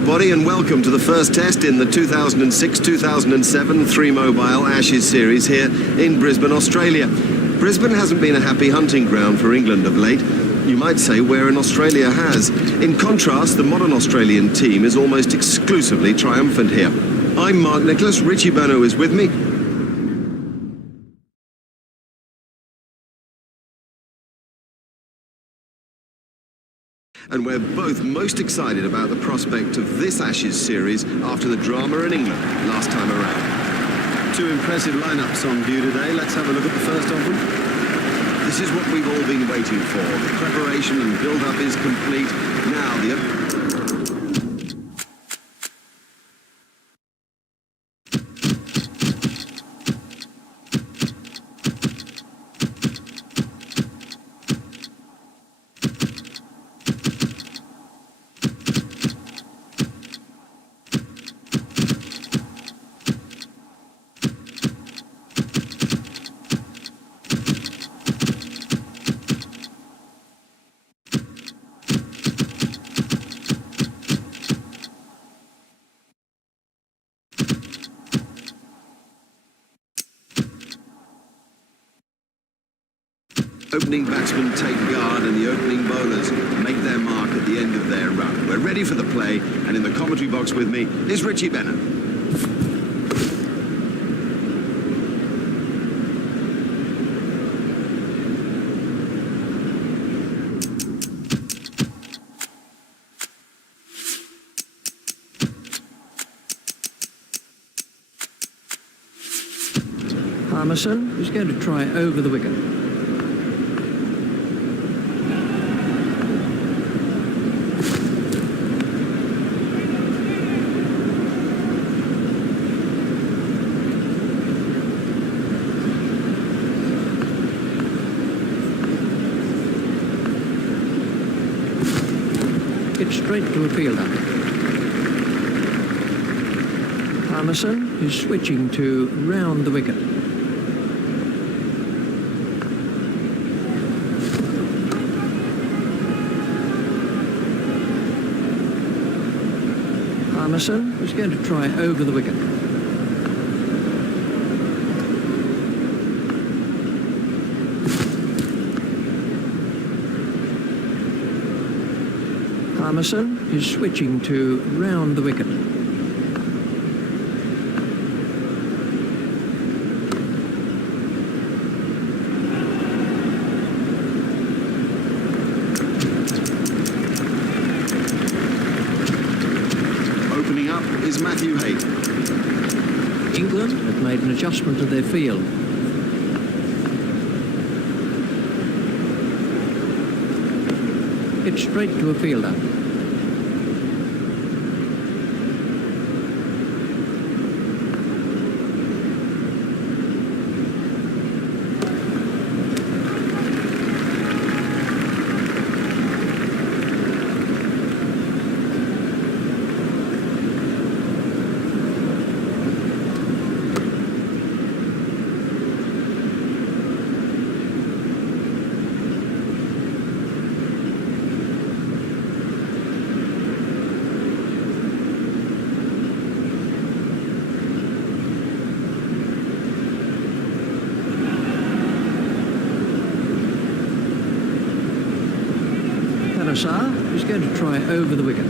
everybody, and welcome to the first test in the 2006-2007 Three-Mobile Ashes series here in Brisbane, Australia. Brisbane hasn't been a happy hunting ground for England of late. You might say wherein Australia has. In contrast, the modern Australian team is almost exclusively triumphant here. I'm Mark Nicholas, Richie Beno is with me. And we're both most excited about the prospect of this Ashes series after the drama in England last time around. Two impressive lineups on view today. Let's have a look at the first of them. This is what we've all been waiting for. The preparation and build-up is complete. Now the... Opening batsmen take guard and the opening bowlers make their mark at the end of their run. We're ready for the play, and in the commentary box with me is Richie Beno. Harmison is going to try over the wicket. It's straight to a fielder. Harmison is switching to round the wicket. Harmison is going to try over the wicket. Harmison is switching to round the wicket. Opening up is Matthew Hayden. England have made an adjustment to their field. It's straight to a fielder. Is going to try over the wicket.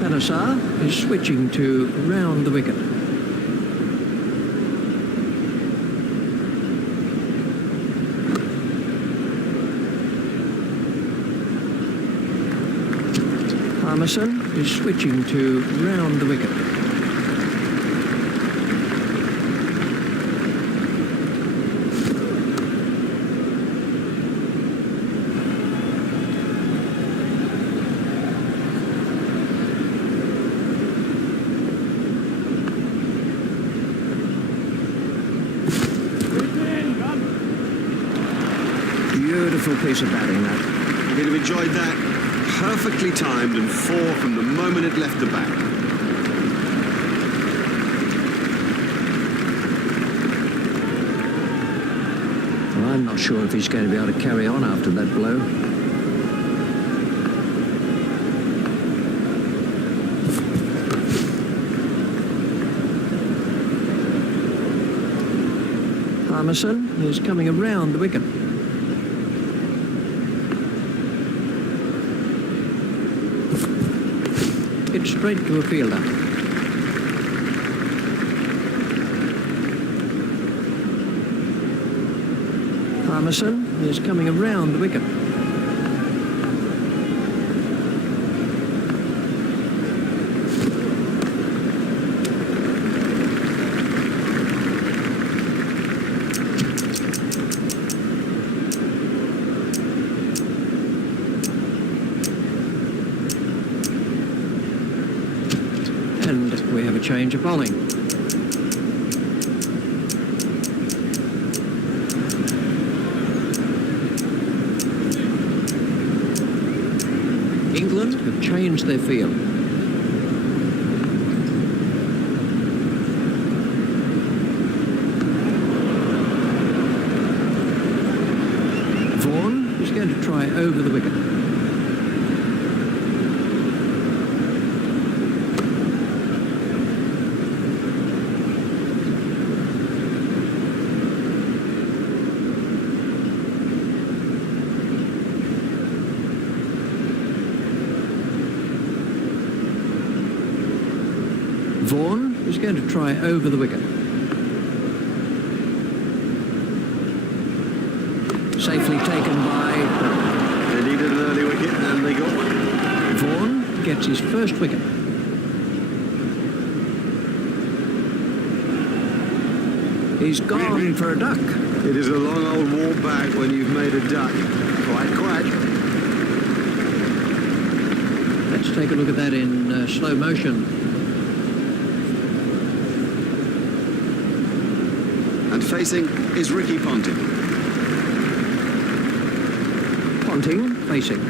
Panasar is switching to round the wicket. Harmison is switching to round the wicket. beautiful piece of batting, that. He'd have enjoyed that. Perfectly timed and 4 from the moment it left the bat. Well, I'm not sure if he's going to be able to carry on after that blow. Emerson is coming around the wicket. It's straight to a fielder. Emerson is coming around the wicket. And we have a change of bowling. England have changed their field. Vaughan is going to try over the wicket. Vaughan is going to try over the wicket. Safely taken by... They needed an early wicket and they got one. Vaughan gets his first wicket. He's gone for a duck. It is a long old walk back when you've made a duck. Quite quack. Let's take a look at that in slow motion. And facing is Ricky Ponting. Ponting facing.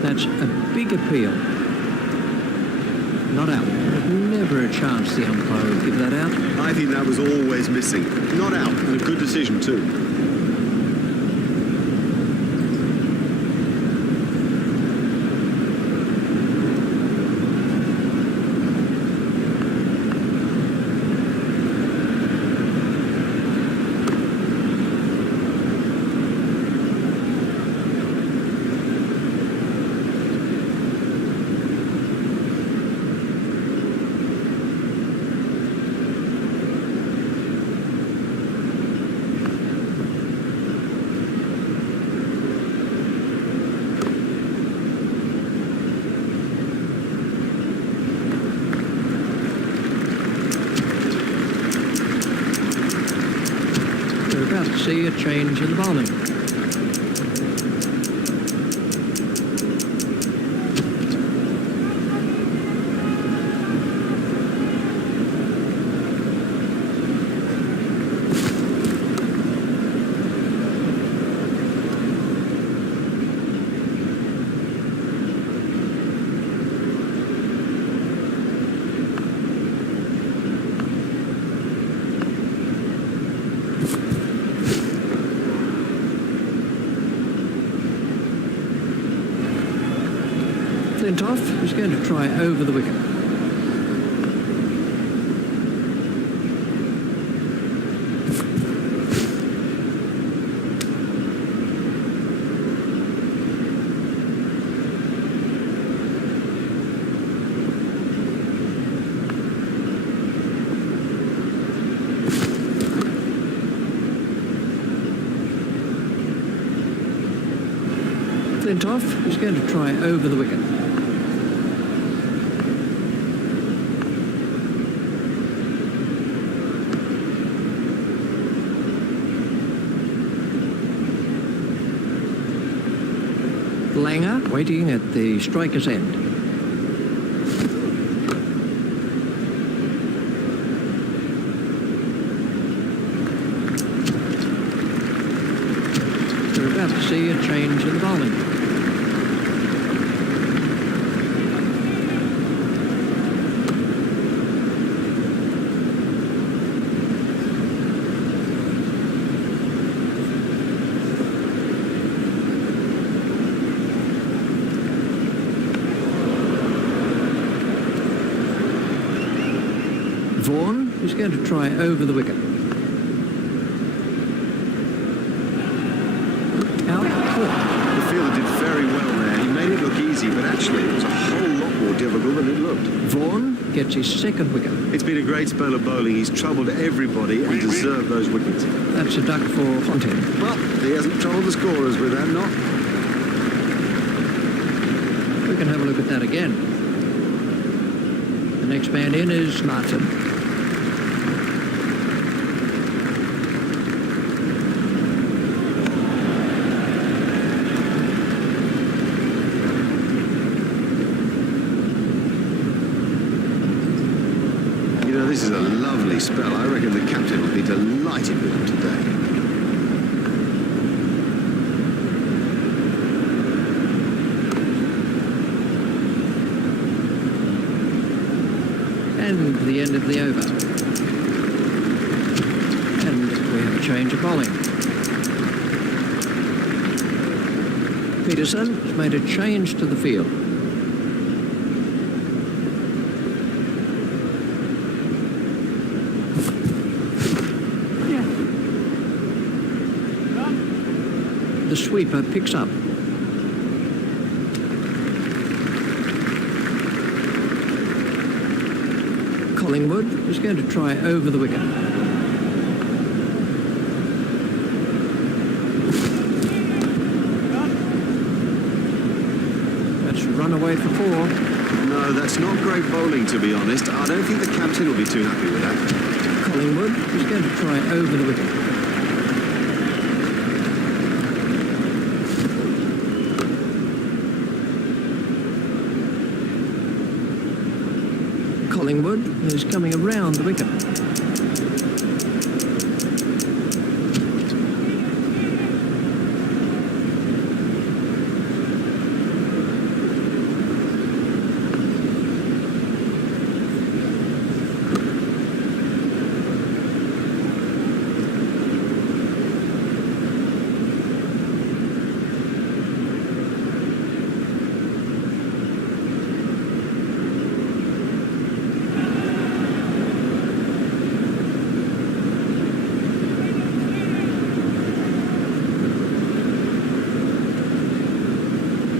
That's a big appeal. Not out. Never a chance the umpire would give that out. I think that was always missing. Not out, and a good decision too. We're about to see a change in the bowling. Flintoff is going to try over the wicket. Flintoff is going to try over the wicket. Langer waiting at the striker's end. about to see a change in the bowling. Vaughan is going to try over the wicket. Out. The fielder did very well there. He made it look easy, but actually it was a whole lot more difficult than it looked. Vaughan gets his second wicket. It's been a great spell of bowling. He's troubled everybody and deserved those wickets. That's a duck for Fontaine. But he hasn't troubled the scorers with that, not. We can have a look at that again. The next man in is Martin. This is a lovely spell. I reckon the captain will be delighted with him today. And the end of the over. And we have a change of bowling. Peterson has made a change to the field. The sweeper picks up. Collingwood is going to try over the wicket. That's run away for 4. No, that's not great bowling, to be honest. I don't think the captain will be too happy with that. Collingwood is going to try over the wicket. Collingwood is coming around the wicket.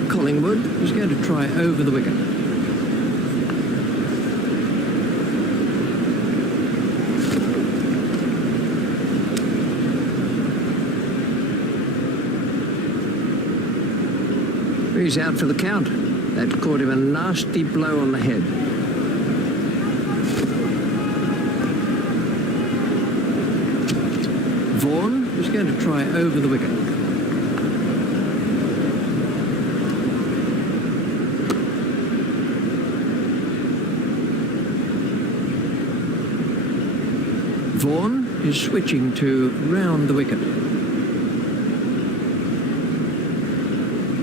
Collingwood is going to try over the wicket. He's out for the count. That caught him a nasty blow on the head. Vaughan is going to try over the wicket. Vaughan is switching to round the wicket.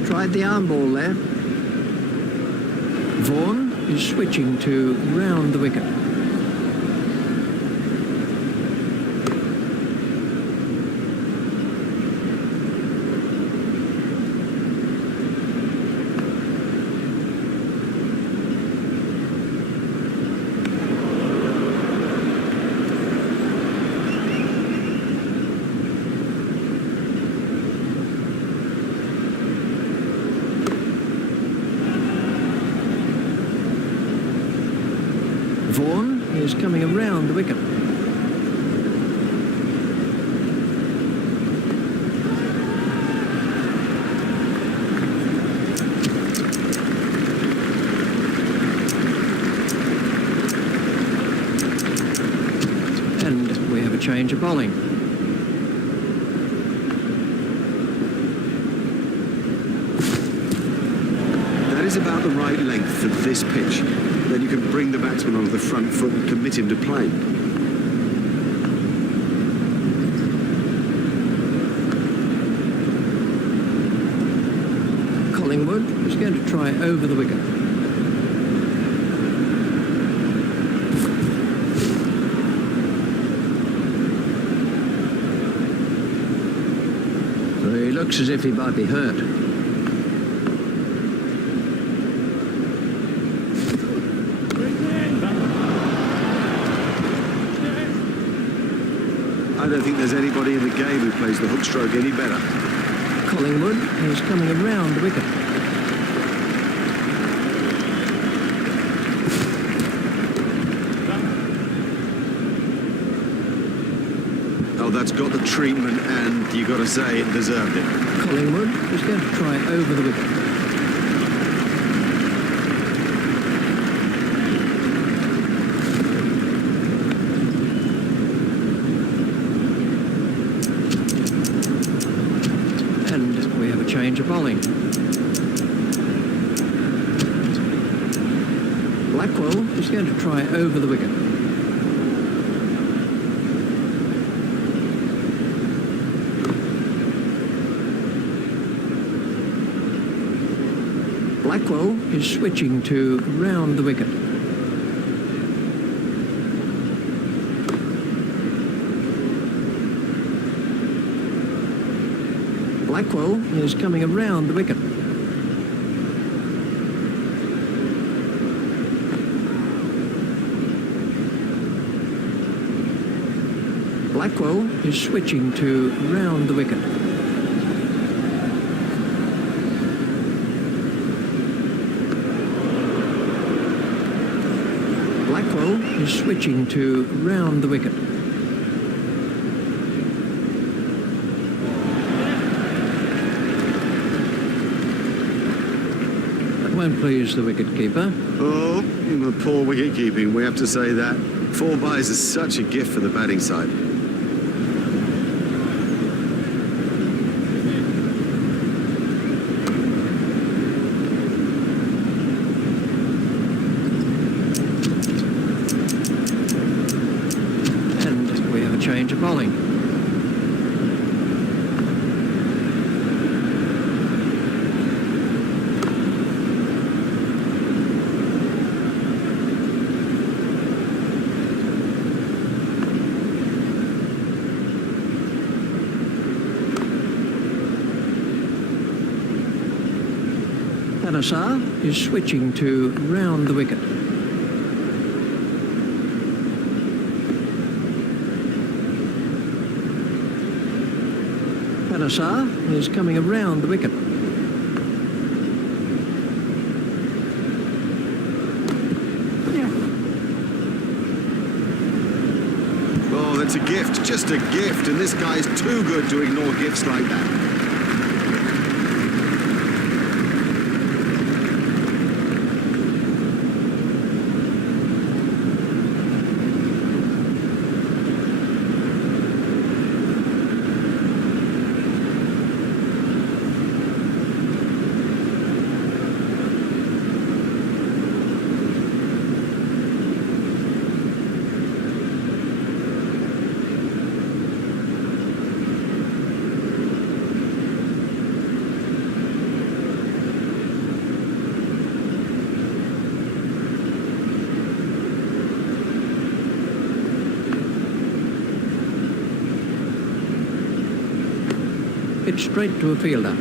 Tried the arm ball there. Vaughan is switching to round the wicket. Vaughan is coming around the wicket. And we have a change of bowling. That is about the right length for this pitch. Then you can bring the batsman onto the front foot and commit him to play. Collingwood is going to try over the wicket. So he looks as if he might be hurt. I don't think there's anybody in the game who plays the hook stroke any better. Collingwood is coming around the wicket. Oh, that's got the treatment, and you got to say it deserved it. Collingwood is going to try over the wicket. And we have a change of bowling. Blackwell is going to try over the wicket. Blackwell is switching to round the wicket. Blackwell is coming around the wicket. Blackwell is switching to round the wicket. Blackwell is switching to round the wicket. That won't please the wicket-keeper. Oh, the poor wicket keeping, we have to say that. 4 byes is such a gift for the batting side. And we have a change of bowling. Asar is switching to round the wicket. Asar is coming around the wicket. Oh, that's a gift, just a gift, and this guy's too good to ignore gifts like that. It's straight to a fielder.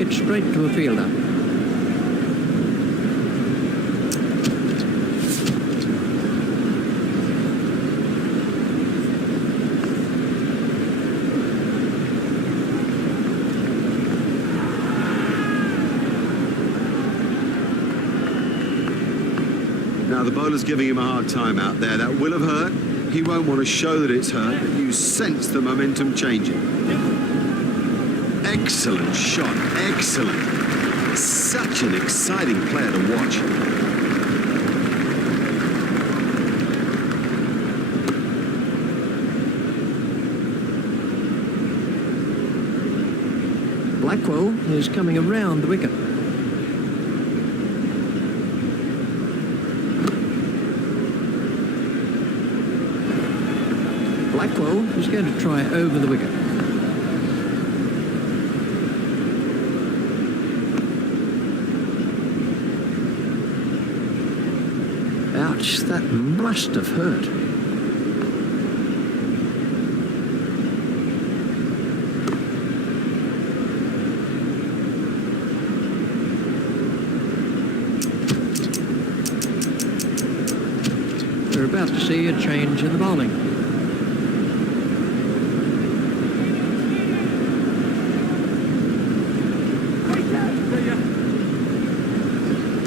It's straight to a fielder. Now, the bowler's giving him a hard time out there. That will have hurt. He won't want to show that it's hurt, but you sense the momentum changing. Excellent shot. Excellent. Such an exciting player to watch. Blackwell is coming around the wicket. Blackwell is going to try over the wicket. Ouch, that must have hurt. We're about to see a change in the bowling.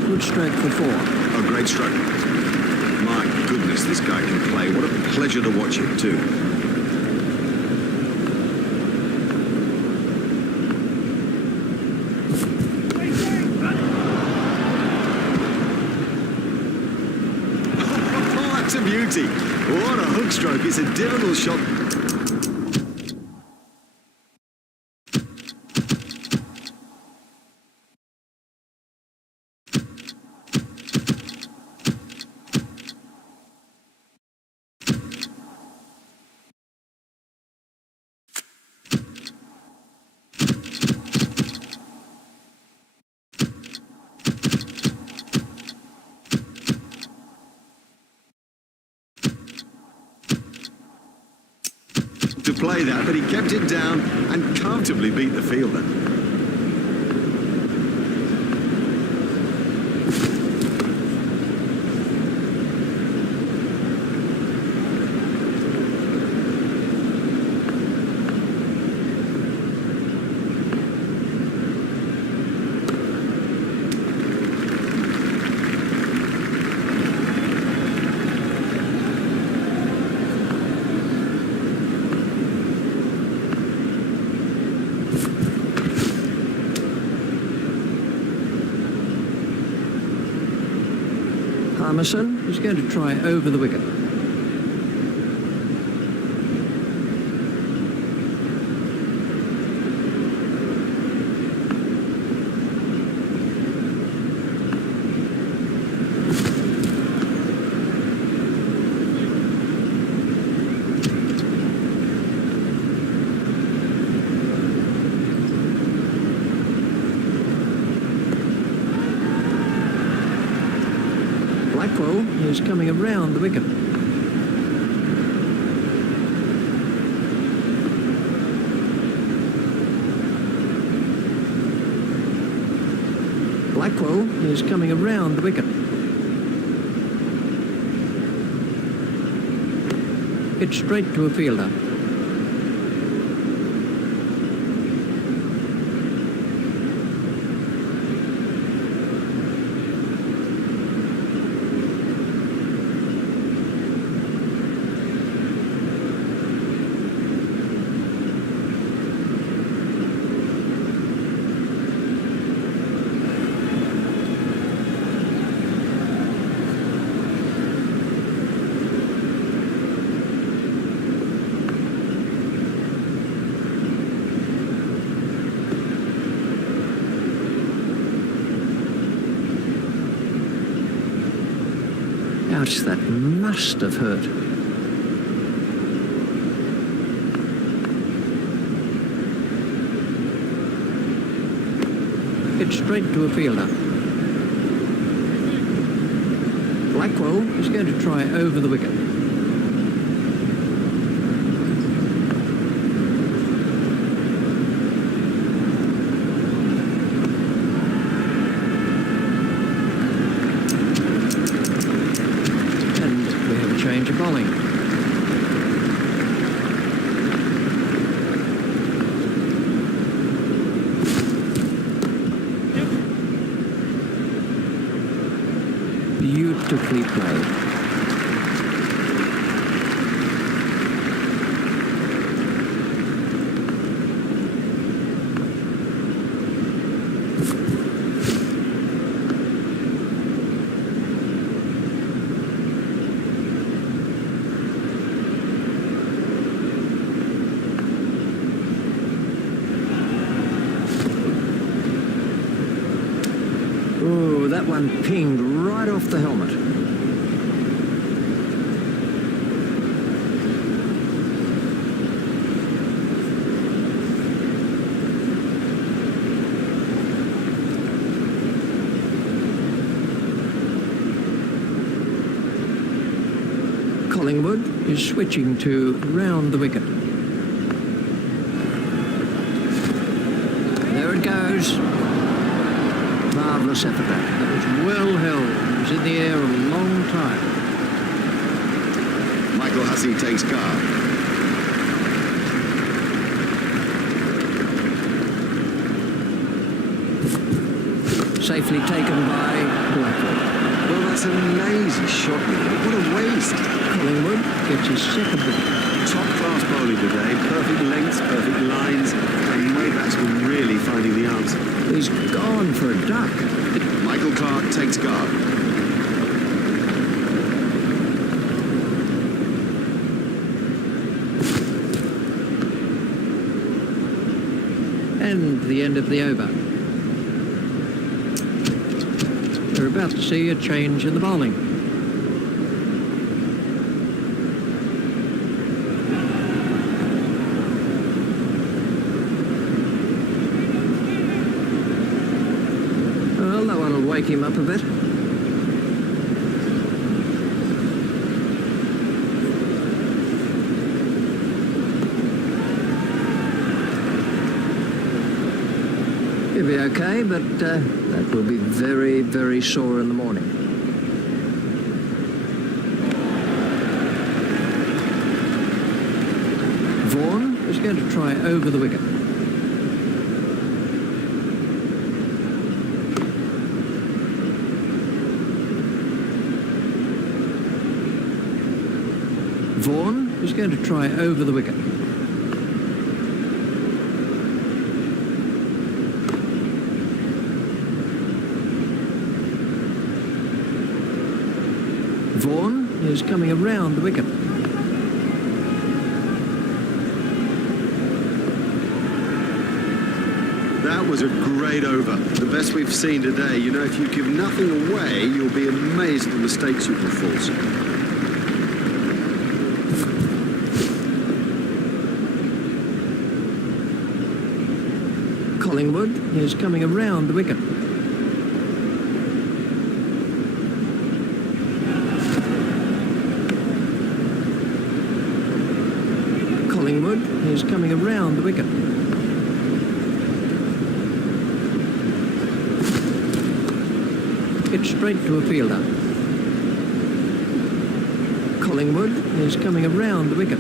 Good stroke for 4. A great stroke. My goodness, this guy can play. What a pleasure to watch him too. Oh, that's a beauty. What a hook stroke. It's a diagonal shot. To play that, but he kept it down and comfortably beat the fielder. Emerson is going to try over the wicket. Blackwell is coming around the wicket. Blackwell is coming around the wicket. It's straight to a fielder. Ouch, that must have hurt. It's straight to a fielder. Blackwell is going to try over the wicket. Change of bowling. Beautifully played. Oh, that one pinged right off the helmet. Collingwood is switching to round the wicket. There it goes. Marvellous effort that. That was well held. It was in the air a long time. Michael Hussey takes guard. Safely taken by Blackwood. Well, that's a lazy shot, you know. What a waste. Collingwood gets his second wicket. Top-class bowling today. Perfect lengths, perfect lines, and no batsman really finding the answer. He's gone for a duck. Michael Clark takes guard. And the end of the over. We're about to see a change in the bowling. Well, that one will wake him up a bit. He'll be okay, but that will be very, very sore in the morning. Vaughan is going to try over the wicket. Vaughan is going to try over the wicket. Vaughan is coming around the wicket. That was a great over. The best we've seen today. You know, if you give nothing away, you'll be amazed at the mistakes you can force. Collingwood is coming around the wicket. Collingwood is coming around the wicket. It's straight to a fielder. Collingwood is coming around the wicket.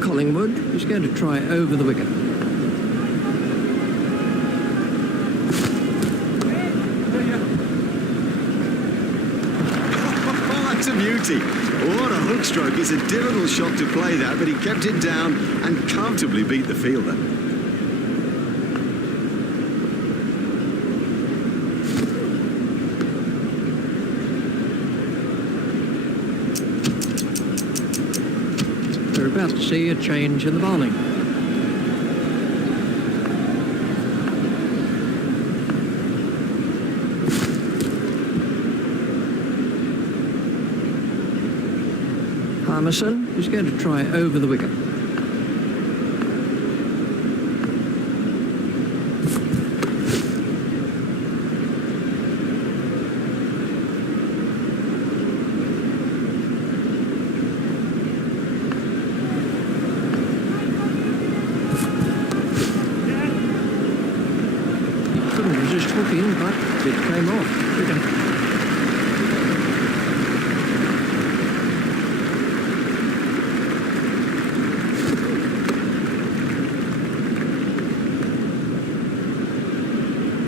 Collingwood is going to try over the wicket. That's a beauty. What a hook stroke. It's a difficult shot to play that, but he kept it down and comfortably beat the fielder. We're about to see a change in the bowling. Harmison is going to try over the wicket. He couldn't resist hooking, but it came off. Wicket.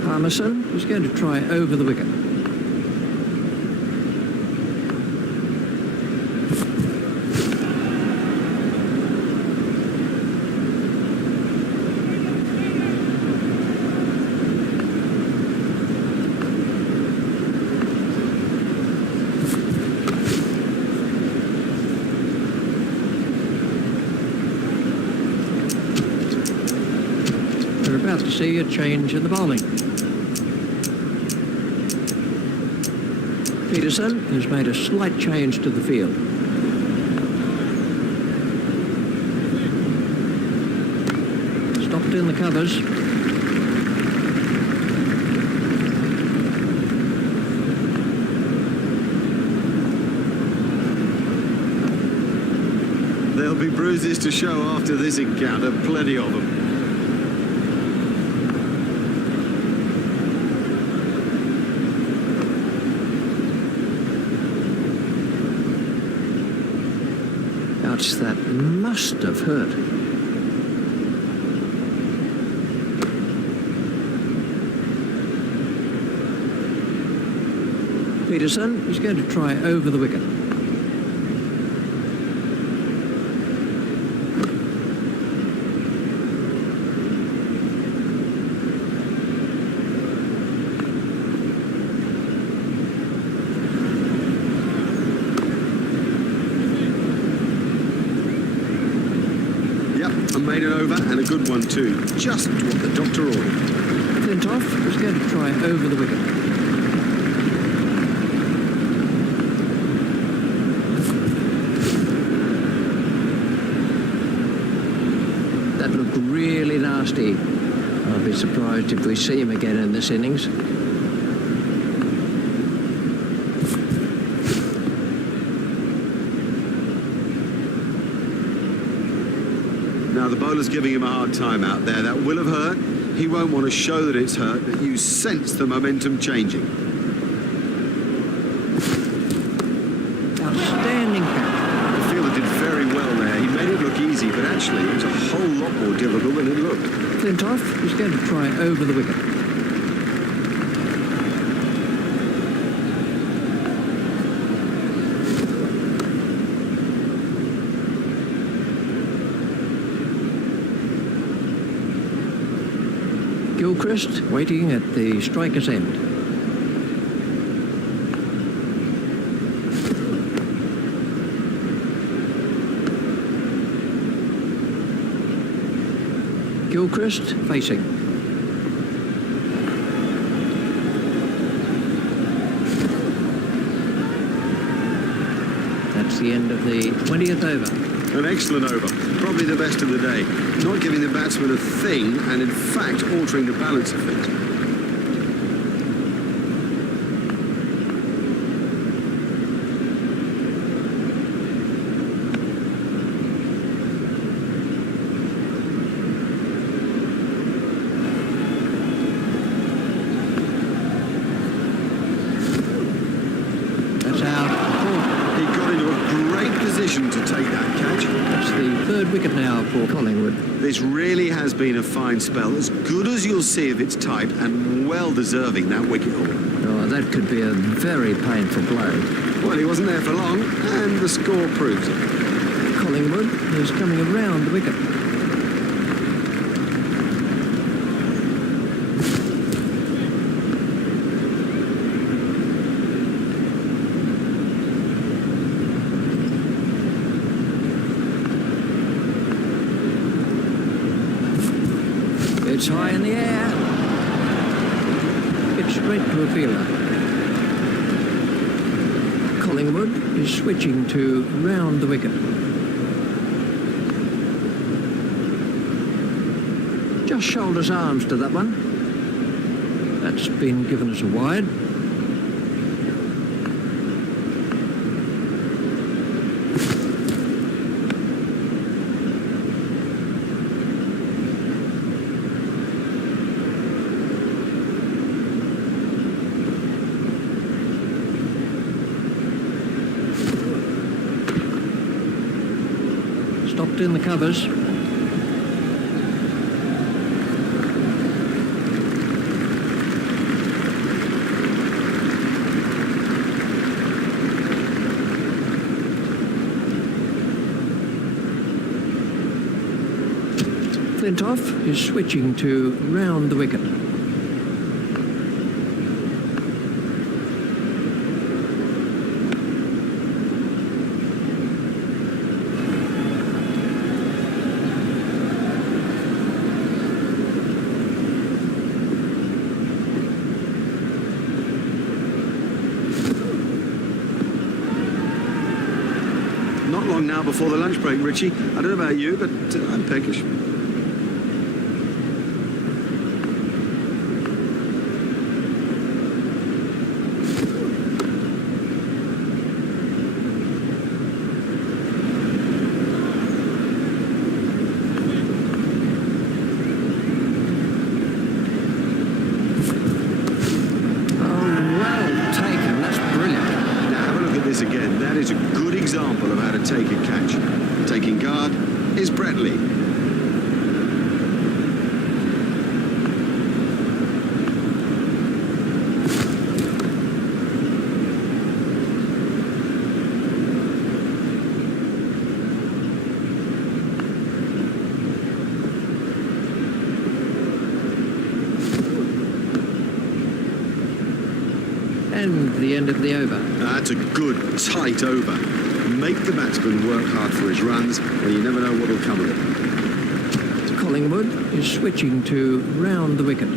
Harmison is going to try over the wicket. We're about to see a change in the bowling. Peterson has made a slight change to the field. Stopped in the covers. There'll be bruises to show after this encounter, plenty of them. Ouch, that must have hurt. Peterson is going to try over the wicket. Made it over, and a good one too. Just what the doctor ordered. Flintoff is going to try over the wicket. That looked really nasty. I'll be surprised if we see him again in this innings. Now the bowler's giving him a hard time out there. That will have hurt. He won't want to show that it's hurt, but you sense the momentum changing. Outstanding catch. The fielder did very well there. He made it look easy, but actually it was a whole lot more difficult than it looked. Flintoff is going to try over the wicket. Gilchrist waiting at the striker's end. Gilchrist facing. That's the end of the 20th over. An excellent over, probably the best of the day. Not giving the batsman a thing, and in fact altering the balance of things. That's out. He got into a great position to take that catch. That's the third wicket now for Collingwood. This really has been a fine spell, as good as you'll see of its type, and well deserving that wicket haul. Oh, that could be a very painful blow. Well, he wasn't there for long, and the score proves it. Collingwood is coming around the wicket. It's high in the air. It's straight to a fielder. Collingwood is switching to round the wicket. Just shoulders arms to that one. That's been given as a wide. Stopped in the covers. Flintoff is switching to round the wicket. Not long now before the lunch break, Richie. I don't know about you, but I'm peckish. is a good example of how to take a catch. Taking guard is Bretley. And the end of the over. That's a good, tight over. Make the batsman work hard for his runs, and you never know what will come of it. Collingwood is switching to round the wicket.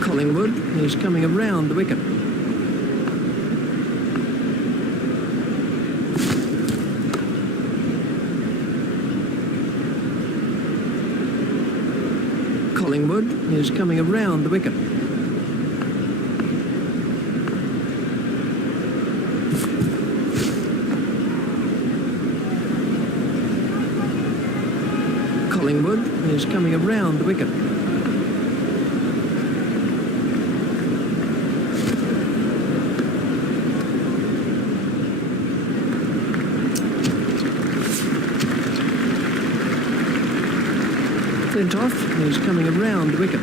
Collingwood is coming around the wicket. Collingwood is coming around the wicket. Collingwood is coming around the wicket. Flintoff is coming around the wicket.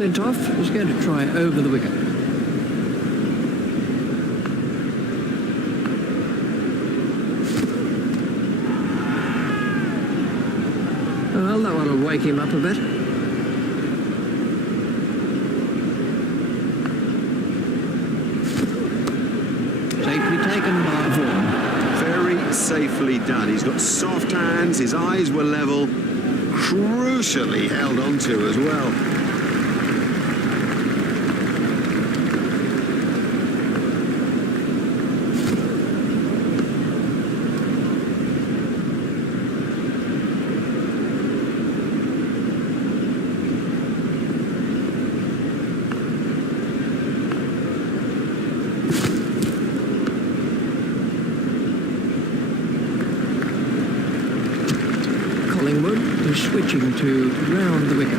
Flintoff is going to try over the wicket. Well, that one will wake him up a bit. Safely taken by Vaughan. Very safely done. He's got soft hands, his eyes were level, crucially held onto as well. Collingwood is switching to round the wicket.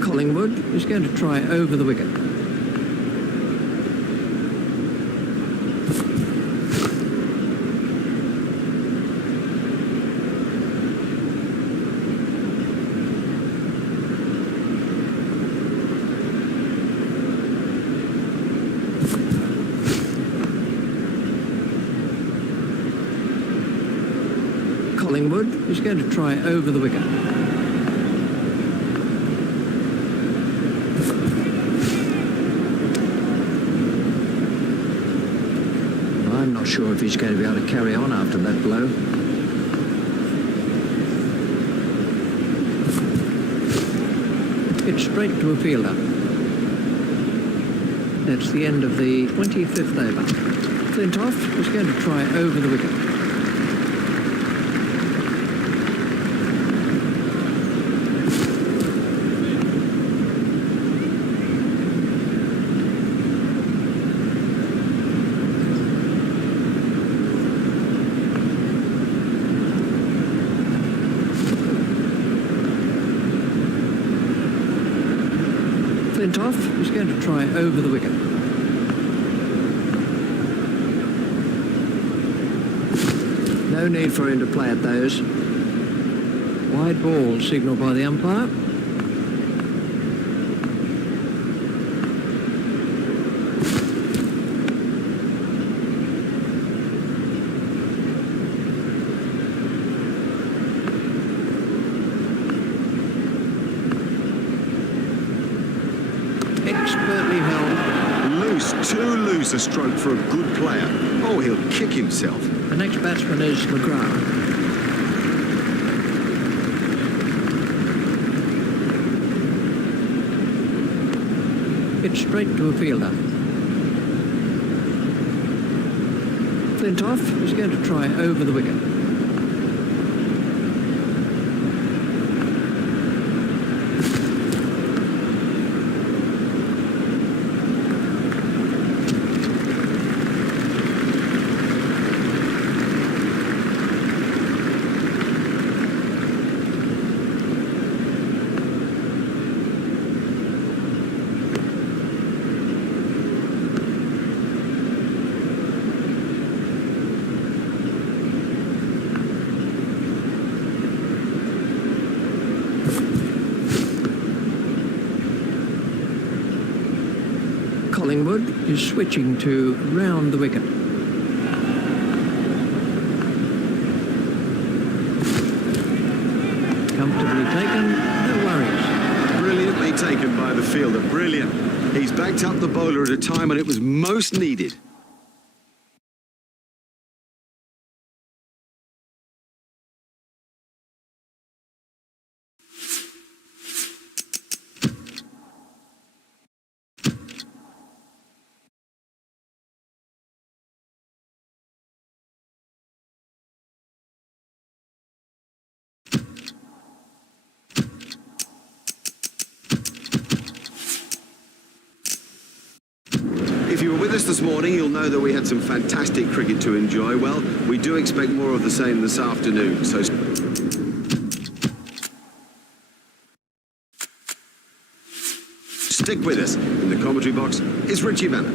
Collingwood is going to try over the wicket. Collingwood is going to try over the wicket. I'm not sure if he's going to be able to carry on after that blow. It's straight to a fielder. That's the end of the 25th over. Flintoff is going to try over the wicket. Flintoff is going to try over the wicket. No need for him to play at those. Wide ball signalled by the umpire. Expertly held. Loose, too loose a stroke for a good player. Oh, he'll kick himself. The next batsman is McGrath. It's straight to a fielder. Flintoff is going to try over the wicket. Collingwood is switching to round the wicket. Comfortably taken, no worries. Brilliantly taken by the fielder, brilliant. He's backed up the bowler at a time when it was most needed. If you were with us this morning, you'll know that we had some fantastic cricket to enjoy. Well, we do expect more of the same this afternoon, so stick with us. In the commentary box is Richie Banner.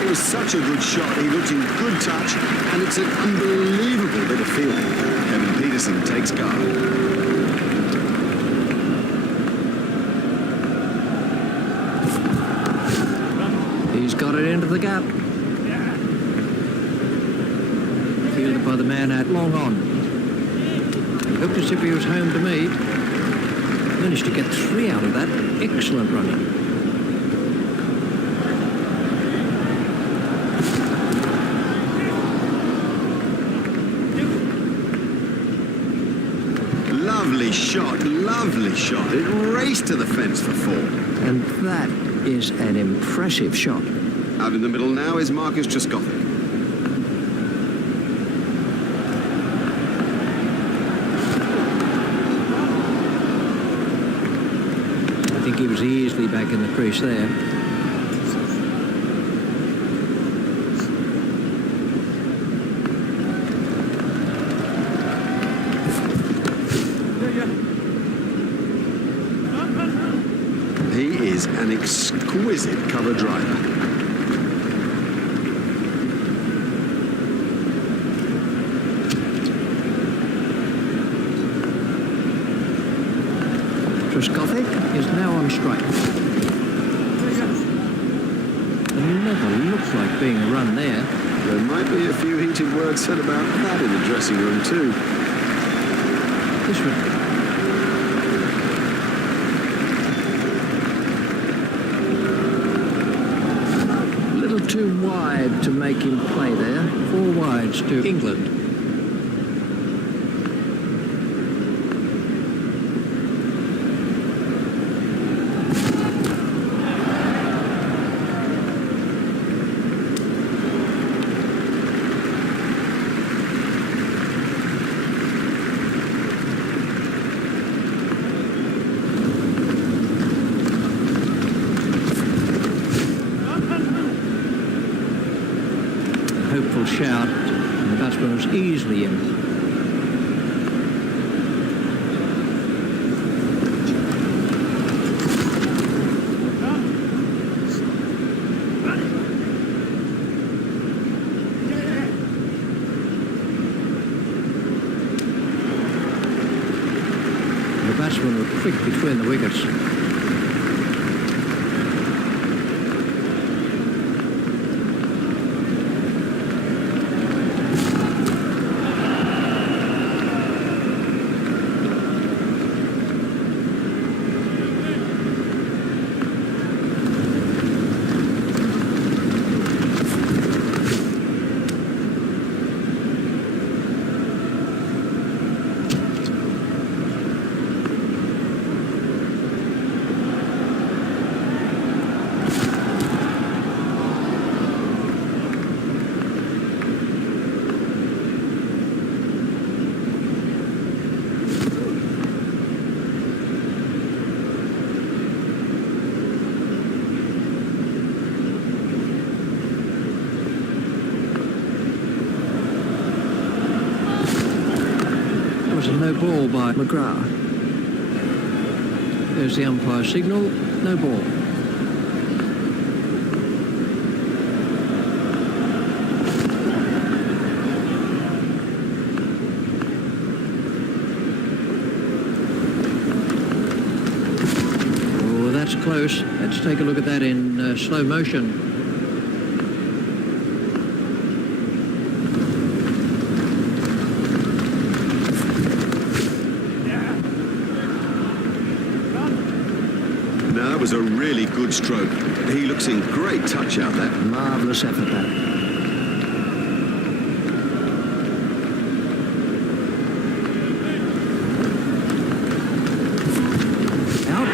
It was such a good shot, he looked in good touch, and it's an unbelievable bit of fielding. Kevin Peterson takes guard. He's got it into the gap. Fielded by the man out long on. He looked as if he was home to meet. Managed to get 3 out of that. Excellent running. Lovely shot, lovely shot. It raced to the fence for 4. And that is an impressive shot. Out in the middle now is Marcus Trescothick. I think he was easily back in the crease there. He is an exquisite cover driver. Trescothick is now on strike. And never looks like being a run there. There might be a few heated words said about that in the dressing room too. This would prepared to make him play there. 4 wides to England. Hopeful shout, and the batsman was easily in. The batsmen were quick between the wickets. Was a no ball by McGrath. There's the umpire signal, no ball. Oh, that's close. Let's take a look at that in slow motion. That was a really good stroke. He looks in great touch out there. Marvellous effort, that. Out.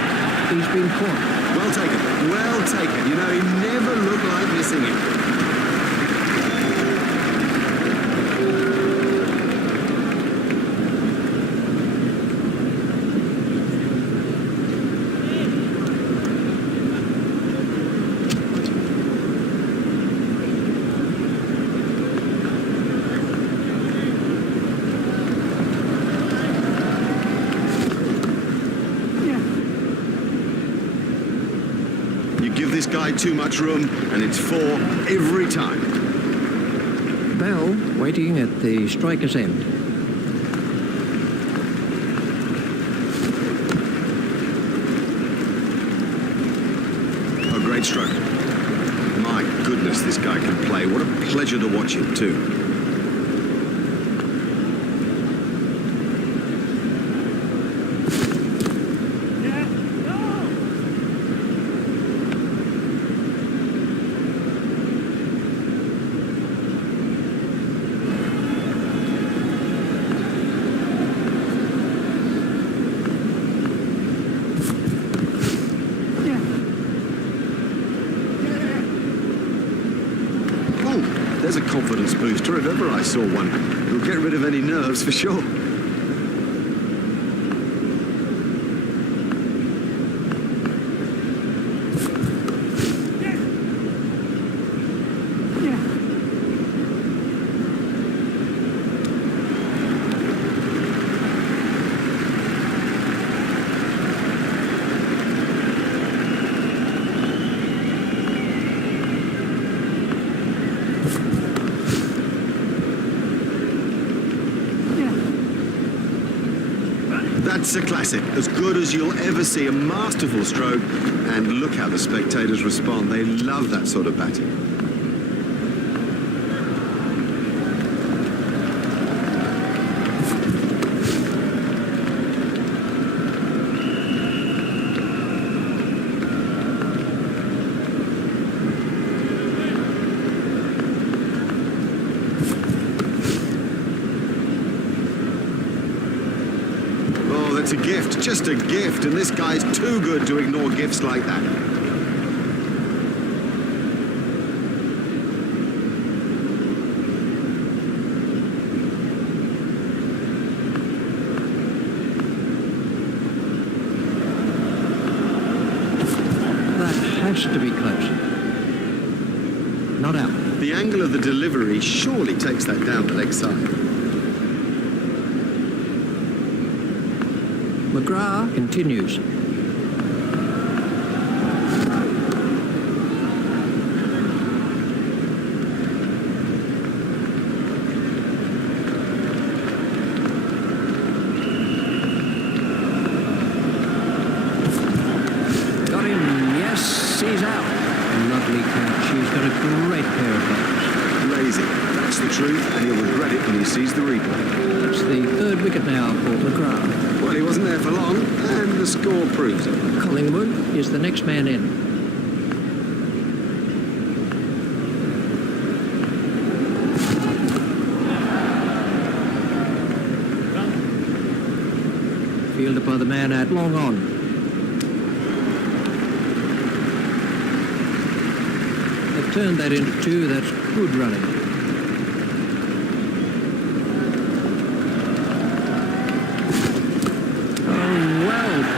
He's been caught. Well taken. Well taken. You know, he never looked like missing it. Give this guy too much room, and it's 4 every time. Bell waiting at the striker's end. A great stroke. My goodness, this guy can play. What a pleasure to watch him, too. There's a confidence booster if ever I saw one. It'll get rid of any nerves for sure. That's a classic, as good as you'll ever see, a masterful stroke, and look how the spectators respond. They love that sort of batting. just a gift, and this guy's too good to ignore gifts like that. That has to be close. Not out. The angle of the delivery surely takes that down the leg side. McGrath continues. Got him. Yes, he's out. Lovely catch. He's got a great pair of gloves. Lazy. That's the truth, and he'll regret it when he sees the replay. That's the third wicket now for McGrath. Well, he wasn't there for long, and the score proves it. Collingwood is the next man in. Fielded by the man at long on. They've turned that into two. That's good running.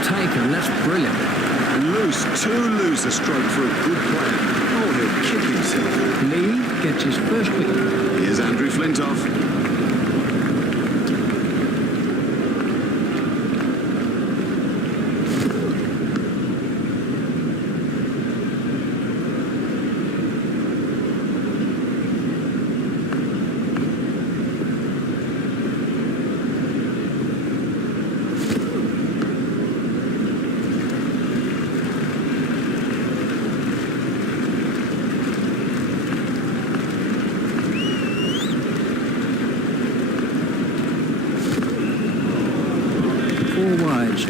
Taken, that's brilliant. Loose, too loose a stroke for a good player. Oh, he'll kick himself. Lee gets his first wicket. Here's Andrew Flintoff.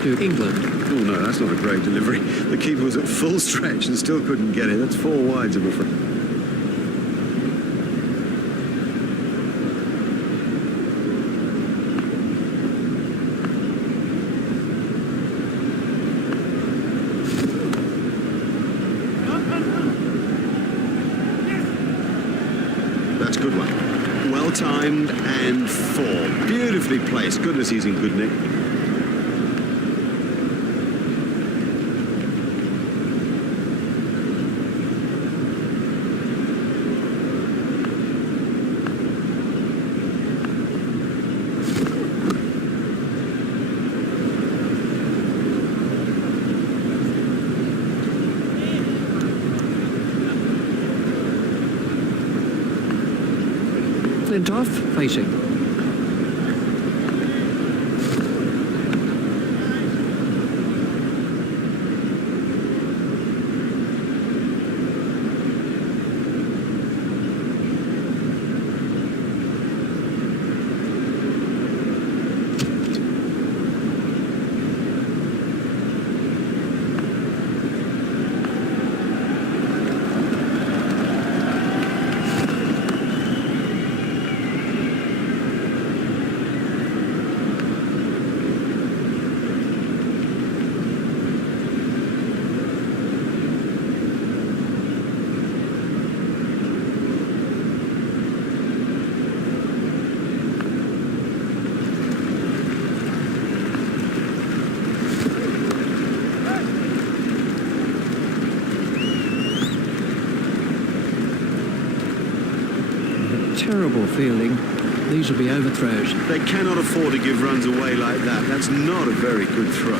To England. Oh no, that's not a great delivery. The keeper was at full stretch and still couldn't get it. That's 4 wides, I'm afraid. That's a good one. Well timed and 4. Beautifully placed. Goodness, he's in good nick. Flintoff facing. Terrible fielding. These will be overthrows. They cannot afford to give runs away like that. That's not a very good throw.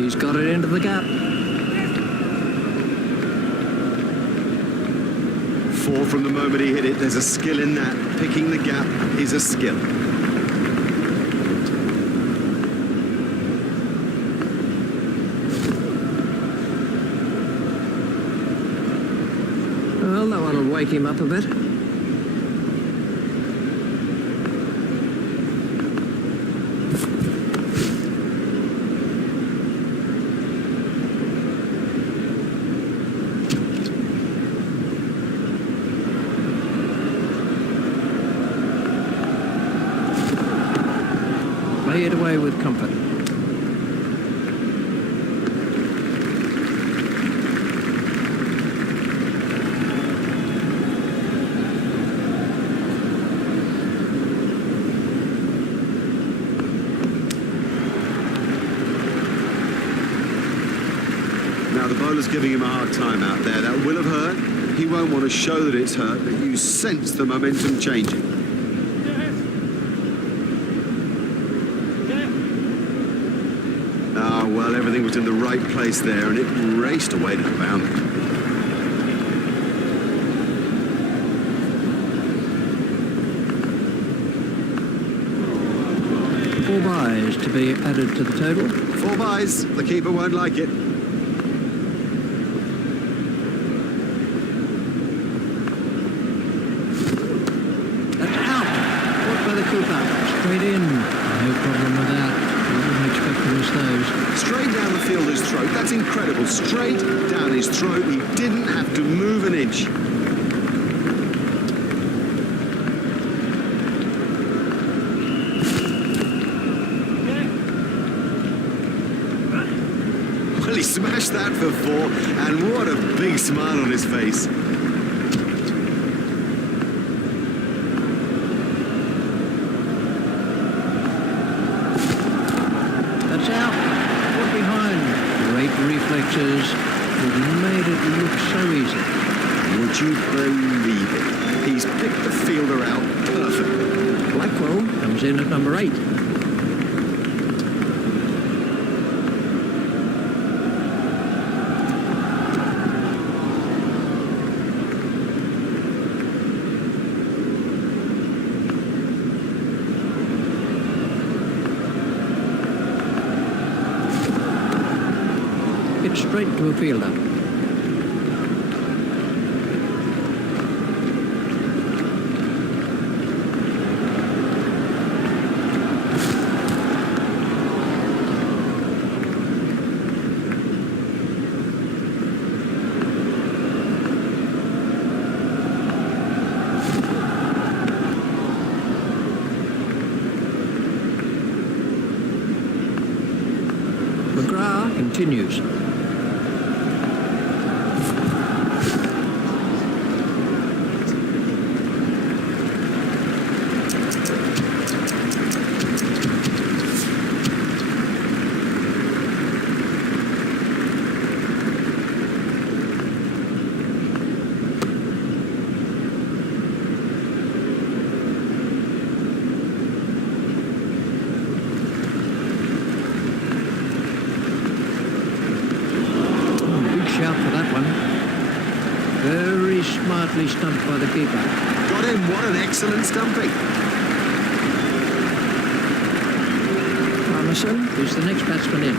He's got it into the gap. 4 from the moment he hit it. There's a skill in that. Picking the gap is a skill. Well, that one will wake him up a bit. get away with comfort. Now the bowler's giving him a hard time out there. That will have hurt. He won't want to show that it's hurt, but you sense the momentum changing. Ah, well, everything was in the right place there, and it raced away to the boundary. Four byes to be added to the total. 4 byes. The keeper won't like it. That's out. Caught by the keeper. Straight in. No problem with that. I wouldn't expect to miss those. Straight down the fielder's throat. That's incredible. Straight down his throat. He didn't have to move an inch. Well, he smashed that for 4, and what a big smile on his face. That's out. Caught behind. Great reflexes. It made it look so easy. Would you believe it? He's picked the fielder out perfectly. Blackwell comes in at number 8. It's straight to a fielder. McGrath continues. Shout for that one. Very smartly stumped by the keeper. Got him. What an excellent stumping. Emerson is the next batsman in.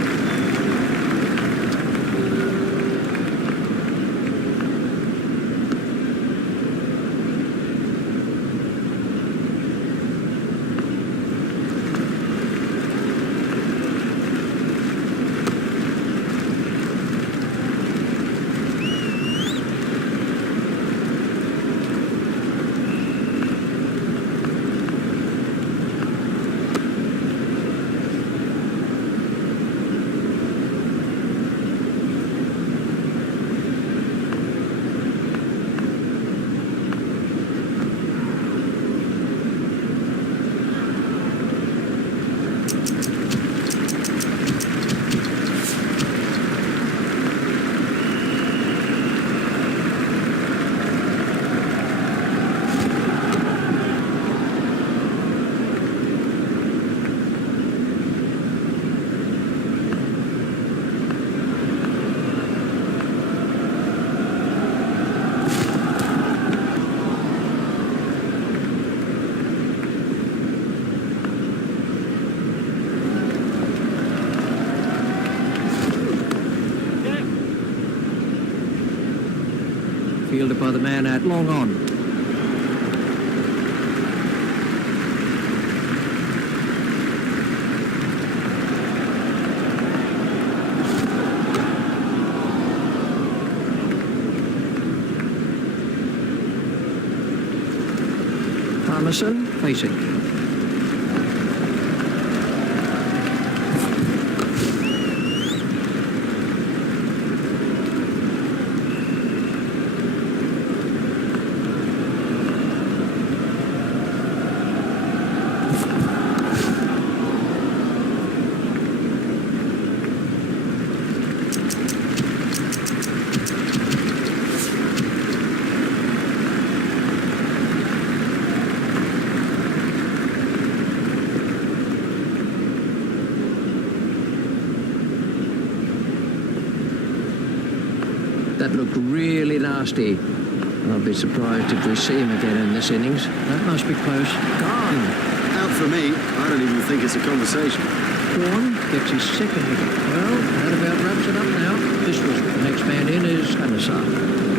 Fielded by the man at long on. Emerson facing. That looked really nasty. I'll be surprised if we see him again in this innings. That must be close. Gone. Out for me. I don't even think it's a conversation. Vaughan gets his second wicket. Well, that about wraps it up now. This was the next man in is Hanasar.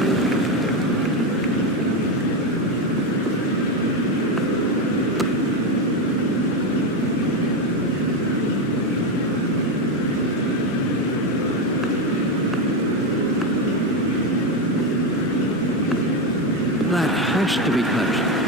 That has to be close.